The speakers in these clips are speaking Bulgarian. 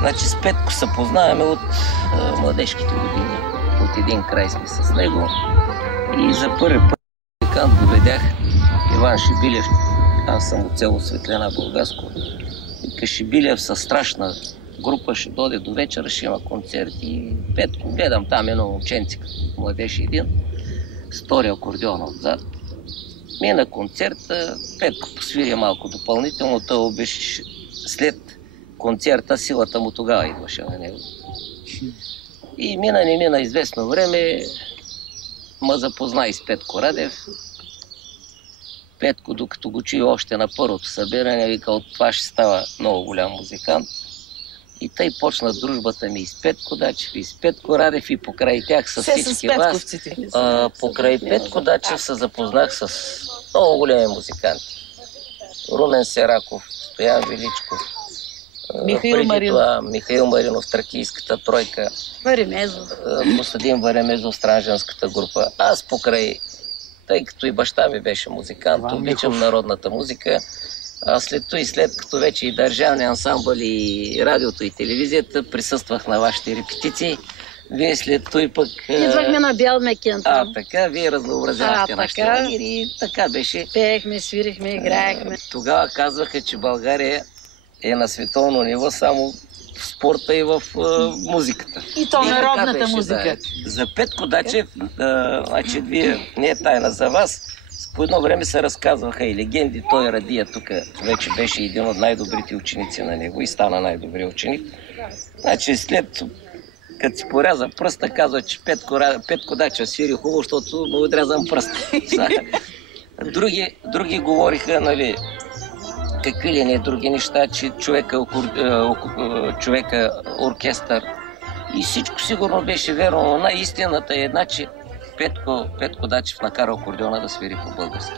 Значи с Петко се познаваме от младежките години. От един край сме с него. И за първи път музикант доведях Иван Шибилев. Аз съм от село Светлина, Бургаско. Вика, Шибилев със страшна група ще дойде до вечера, ще има концерт. И Петко, гледам там едно момченци, младеж един, стори акордеон отзад. Мина концерта, Петко посвири малко допълнително, той беше след концерта, силата му тогава идваше на него. И не мина известно време, ме запозна и с Петко Радев. Петко, докато го чуи още на първото събиране, вика, от това ще става много голям музикант. И тъй почна дружбата ми и с Петко Дачев, и с Петко Радев, и покрай тях с всички вас. Покрай Петко Дачев се запознах с много големи музиканти. Румен Сераков, Стоян Величков, Михаил Маринов, Тракийската тройка, Варемезов, Костадин Варемезов, Странжанската група. Аз покрай, тъй като и баща ми беше музикант, обичам народната музика. А след като вече и държавния ансамбъл, и радиото, и телевизията, присъствах на вашите репетиции. Вие след той пък... Идвахме на Бял Мекен. Така, вие разнообразявахте нашите манери и така беше. Пеехме, свирихме, играехме. Тогава казваха, че България е на световно ниво само в спорта и в музиката. И то народната музика. Да. За Петко Дачев, значи вие, не е тайна за вас, по едно време се разказваха и легенди. Той Радия тук вече беше един от най-добрите ученици на него и стана най-добрият ученик. Значи след като си поряза пръста, казва, че Петко Дачев свири хубаво, защото му отрязам пръста. Други говориха, нали, какви ли не други неща, че човека оркестър. И всичко сигурно беше верно, но истината е една, че Петко Дачев накара акордеона да свири по-български.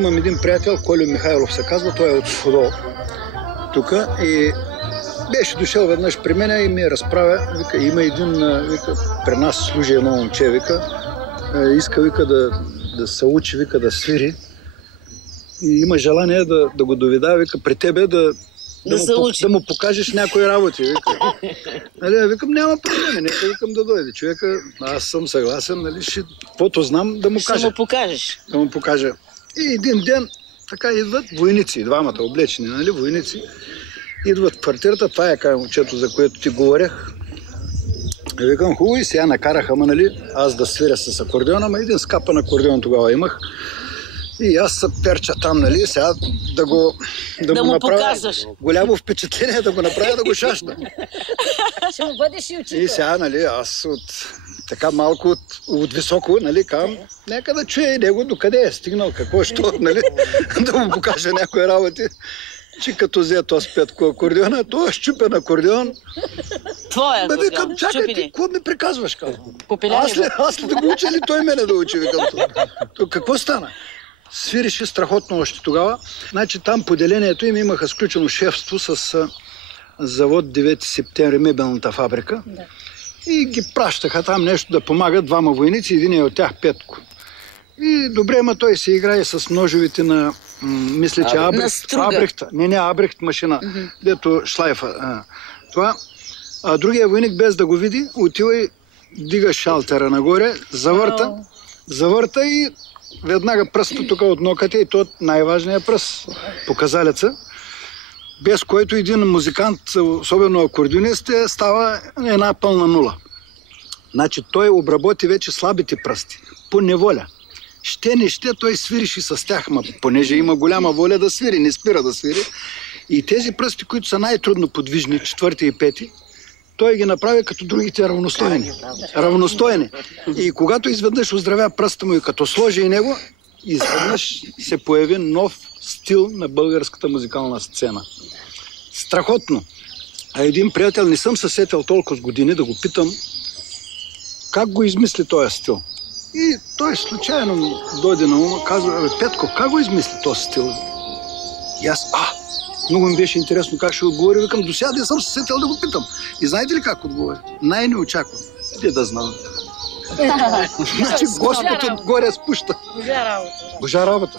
имам един приятел, Колю Михайлов се казва, той е от Суходол. Тук и беше дошъл веднъж при мен и ми разправя, вика, има един, вика, при нас служи едно момче, вика, иска, вика, да се учи, вика, да свири и има желание да го доведа, вика, при тебе да му покажеш някои работи. Вика. Нали, викам, няма проблеми, нека викам да дойде. Човека, аз съм съгласен, нали, каквото знам да му кажа. Ще му покажеш. Да му покажа. И един ден така идват войници, двамата облечени, нали, войници. Идват в квартирата, това е момчето, за което ти говорех. И викам, хубаво, и сега накараха, нали, аз да свиря с акордеона, ама един скапан акордеон тогава имах. И аз се перча там, нали, сега да му направя показваш. Голямо впечатление, да го направя, да го шашна. Ще му бъдеш и учител. И сега, нали, аз така малко от високо, нали, казвам, нека да чуя и него докъде е стигнал, какво що, нали, да му покажа някои работи. Че като взе този Петко акордеона, той е щупен акордеон. Твоя акордеон, викам, чакай, ти какво ми приказваш? Аз ли да го уча или той мене да учи? Викам, какво стана? Свирише страхотно още тогава. Значи там поделението им имаха сключено шефство с завод 9 септември, мебелната фабрика. Да. И ги пращаха там нещо да помагат двама войници, един е от тях Петко. И добре, ма той се играе с ножовите на, мисля, че Абрехт. Не, Абрехт машина, дето шлайфа. Това. А другия войник, без да го види, отива и дига шалтера нагоре, завърта и веднага пръста тук от ноката и то най-важният пръст, показалеца, без който един музикант, особено акордеонист, става една пълна нула. Значи той обработи вече слабите пръсти, по неволя. Ще, той свирише с тях, понеже има голяма воля да свири, не спира да свири. И тези пръсти, които са най-трудно подвижни, четвърти и пети, той ги направи като другите равностойни. И когато изведнъж оздравя пръста му и като сложи и него, изведнъж се появи нов стил на българската музикална сцена. Страхотно. А един приятел, не съм се сетил толкова с години да го питам как го измисли този стил. И той случайно дойде на ума, казва, Петко, как го измисли този стил? И аз, много ми беше интересно как ще отговори. Викам, до сега не съм се сетил да го питам. И знаете ли как отговори? Най-неочаквано. Де да знам. Значи Господ отгоре спуща. Божа работа.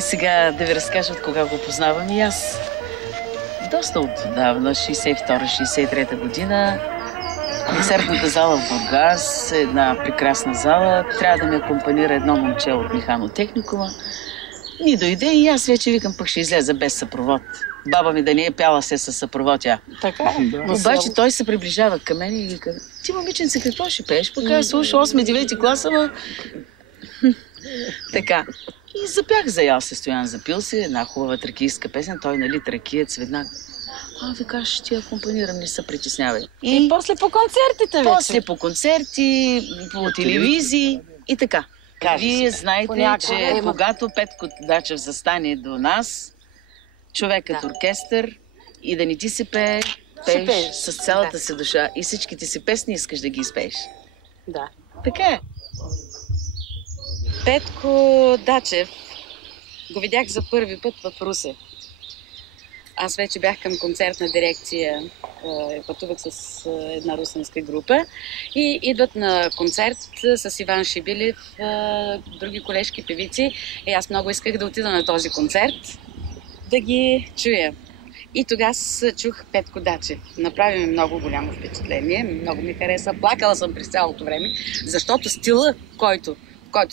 сега да ви разкажа от кога го познавам и аз. Доста отдавна, 62-63 година. Концертната зала в Бургас, една прекрасна зала. Трябва да ме акомпанира едно момче от механотехникума. Ни дойде и аз вече викам, пък ще излеза без съпровод. Баба ми да не е пяла се със съпровод тя. Така. Обаче той се приближава към мен и вика, ти, момиченце, какво ще пееш? Пък аз слуша 8-9 клас, ама... Така. И запях за Ял се Стоян, запил се една хубава тракийска песен. Той, нали, тракиец веднага. Вика, аз ще ти акомпанирам, не се притеснявай. И после по концертите вече. После по концерти, по телевизии и така. Вие знаете, че когато Петко Дачев застане до нас, човекът оркестър и да не ти се пее, пееш с цялата си душа и всичките си песни искаш да ги изпееш. Да. Така е. Петко Дачев го видях за първи път в Русе. Аз вече бях към концертна дирекция, пътувах с една русенска група и идват на концерт с Иван Шибилев, други колежки певици. И аз много исках да отида на този концерт, да ги чуя. И тогава чух Петко Дачев. Направи ми много голямо впечатление, много ми хареса. Плакала съм през цялото време, защото стила, който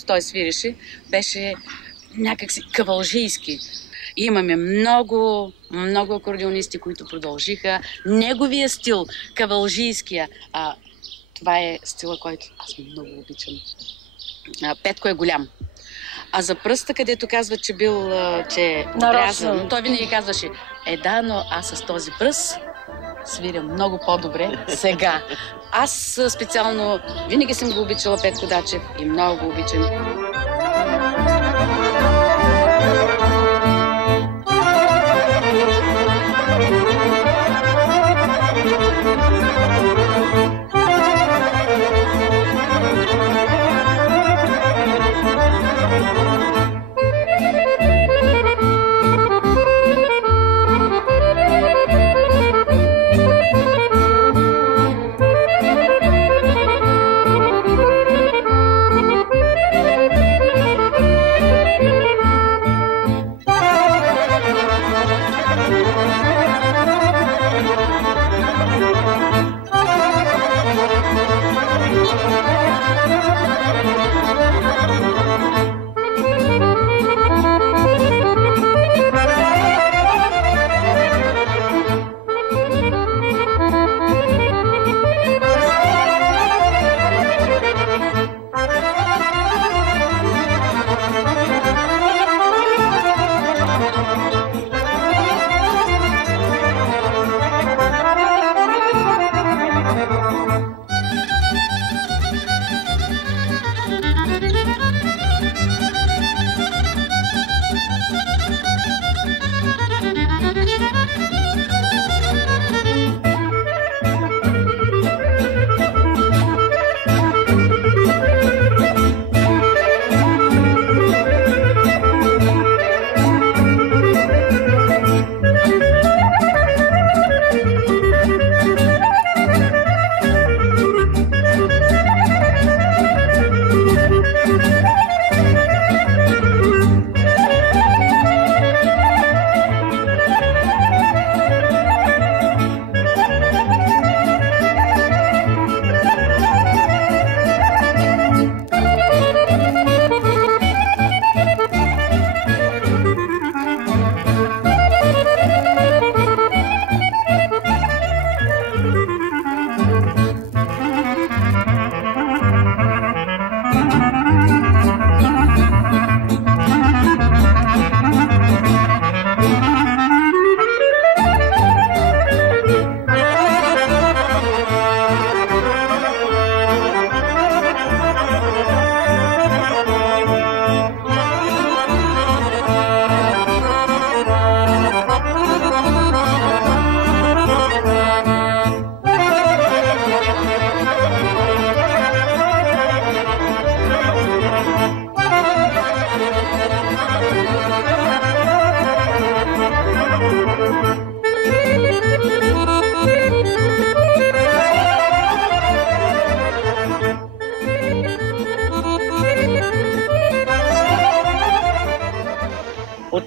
той свиреше, беше някакси кавалжийски. Имаме много акордеонисти, които продължиха неговия стил, кавалжийския. Това е стила, който аз много обичам. Петко е голям. А за пръста, където казва, че бил отрязан, той винаги казваше, да, но аз с този пръст свиря много по-добре сега. Аз специално винаги съм го обичала Петко Дачев и много го обичам.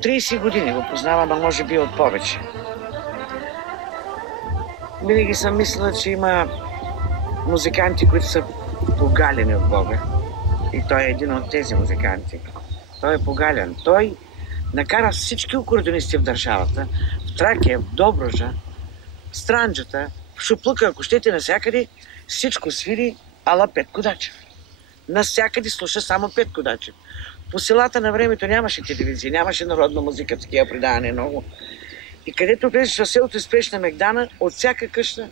от 30 години го познавам, а може би от повече. Винаги съм мислила, че има музиканти, които са погалени от Бога. И той е един от тези музиканти. Той е погален. Той накара всички акордеонисти в държавата, в Тракия, в Добруджа, в Странджата, в Шуплъка, ако щете, навсякъде, всичко свири ала Петко Дачев. Навсякъде слуша само Петко Дачев. По селата на времето нямаше телевизия, нямаше народна музика, такива предавания много. И където влезеш в селото и спреш на Мегдана, от всяка къща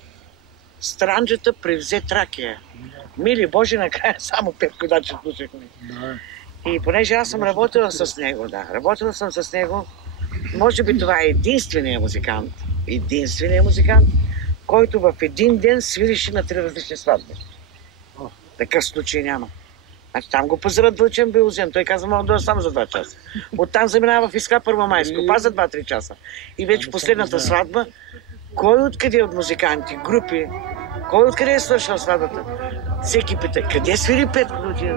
Странджата превзе Тракия. Мили Боже, накрая само Петко Дачев слушахме. И понеже аз съм работила с него, работила съм с него, може би това е единственият музикант, който в един ден свирише на 3 различни сватби. Такъв случай няма. Значи там го позират Вълчен Белозен. Той каза, мога да дойда само за 2 часа. Оттам заминава в Искра Първомайско, паза 2-3 часа. И вече последната сватба, кой откъде от музиканти, групи, кой откъде е свършил сватбата? Всеки пита, къде свири Петко Дачев?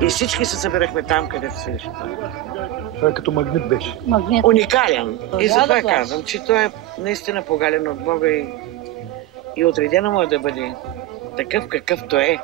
И всички се събирахме там, където свирише. Това като магнит беше. Уникален. И затова казвам, че той е наистина погален от Бога и отредено му е да бъде такъв, какъвто е.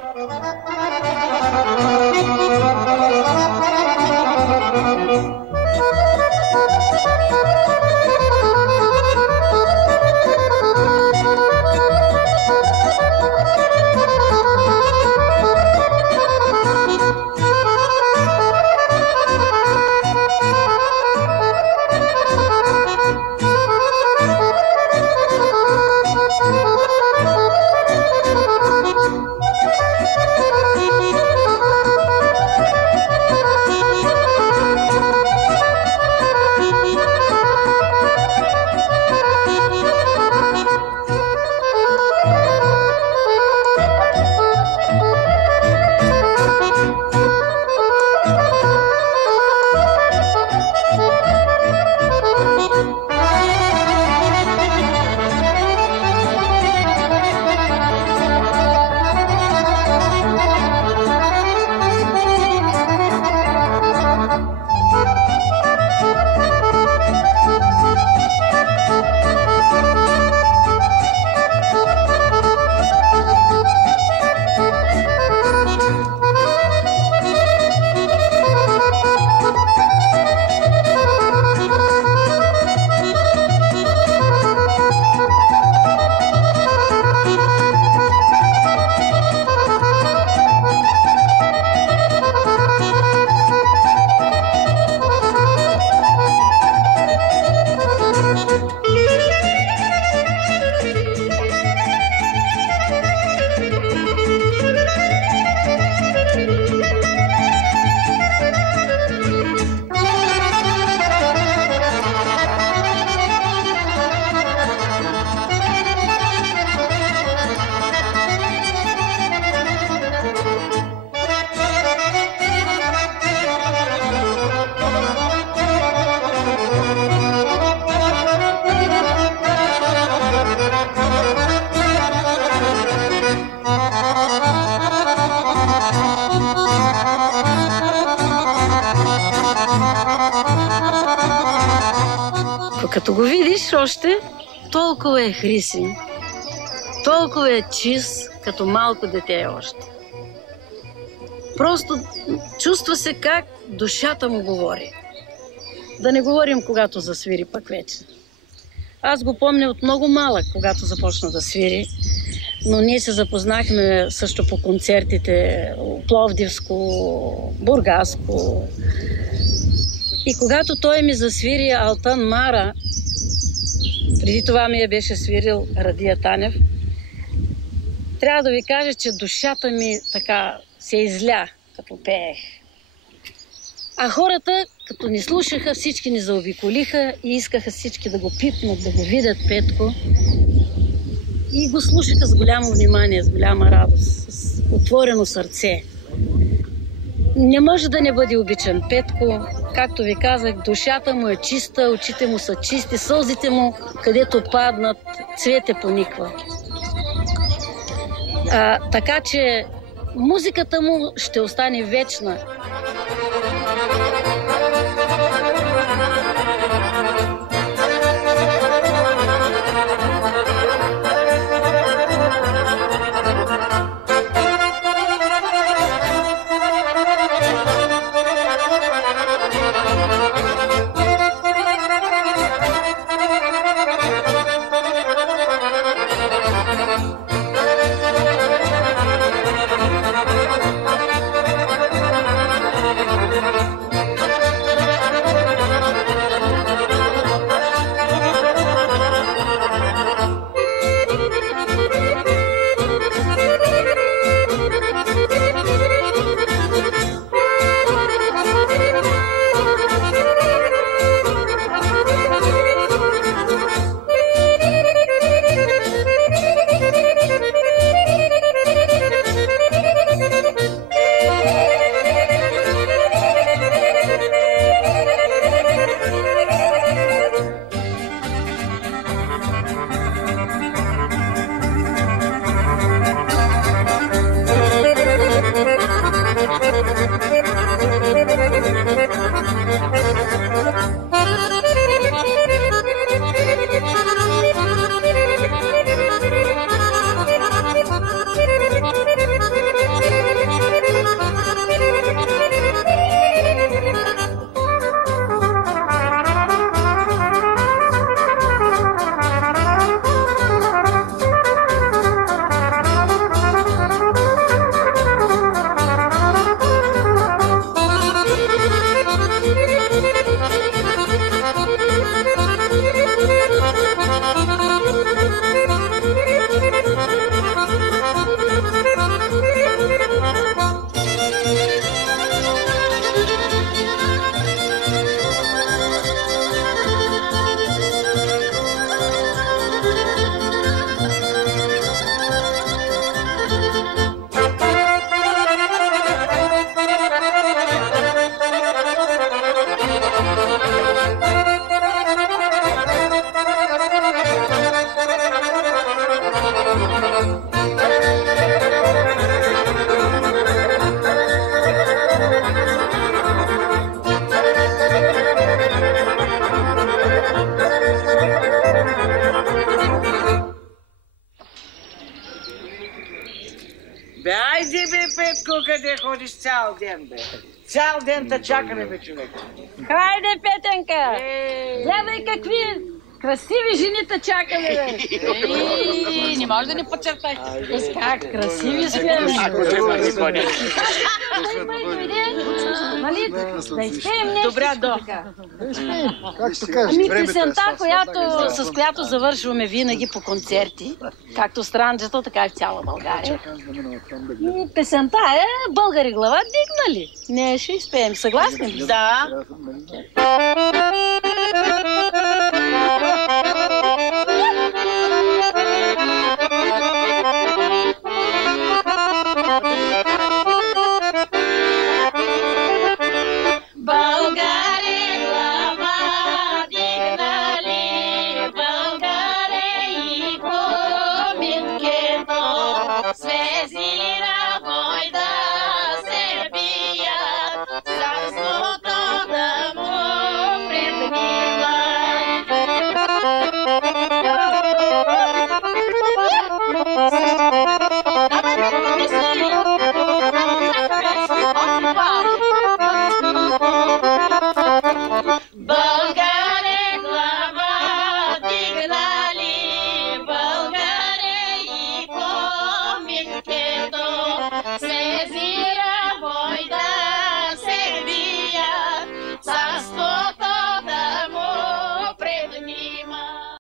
Като го видиш още, толкова е хрисен, толкова е чист, като малко дете е още. Просто чувства се как душата му говори. Да не говорим, когато засвири пък вече. Аз го помня от много малък, когато започна да свири, но ние се запознахме също по концертите Пловдивско, Бургаско. И когато той ми засвири Алтан Мара, преди това ми беше свирил Радия Танев, трябва да ви кажа, че душата ми така се изля, като пеех. А хората, като ни слушаха, всички ни заобиколиха и искаха всички да го пипнат, да го видят Петко. И го слушаха с голямо внимание, с голяма радост, с отворено сърце. Не може да не бъде обичан Петко. Както ви казах, душата му е чиста, очите му са чисти, сълзите му, където паднат, цвете пониква. Така че музиката му ще остане вечна. къде ходиш цял ден, бе? Цял ден те чакаме, бе, човек. Хайде, Петенка! Гледай какви красиви жени те чакаме, бе! Не може да ни подчертай. Как красиви сме, бе! Нали, да изпеем нещо. Добре, до. Ами песента, с която завършваме винаги по концерти, както в Странджето, така и в цяла България. И песента е "Българи глава дигнали". Не, ще изпеем. Съгласни ли? Да.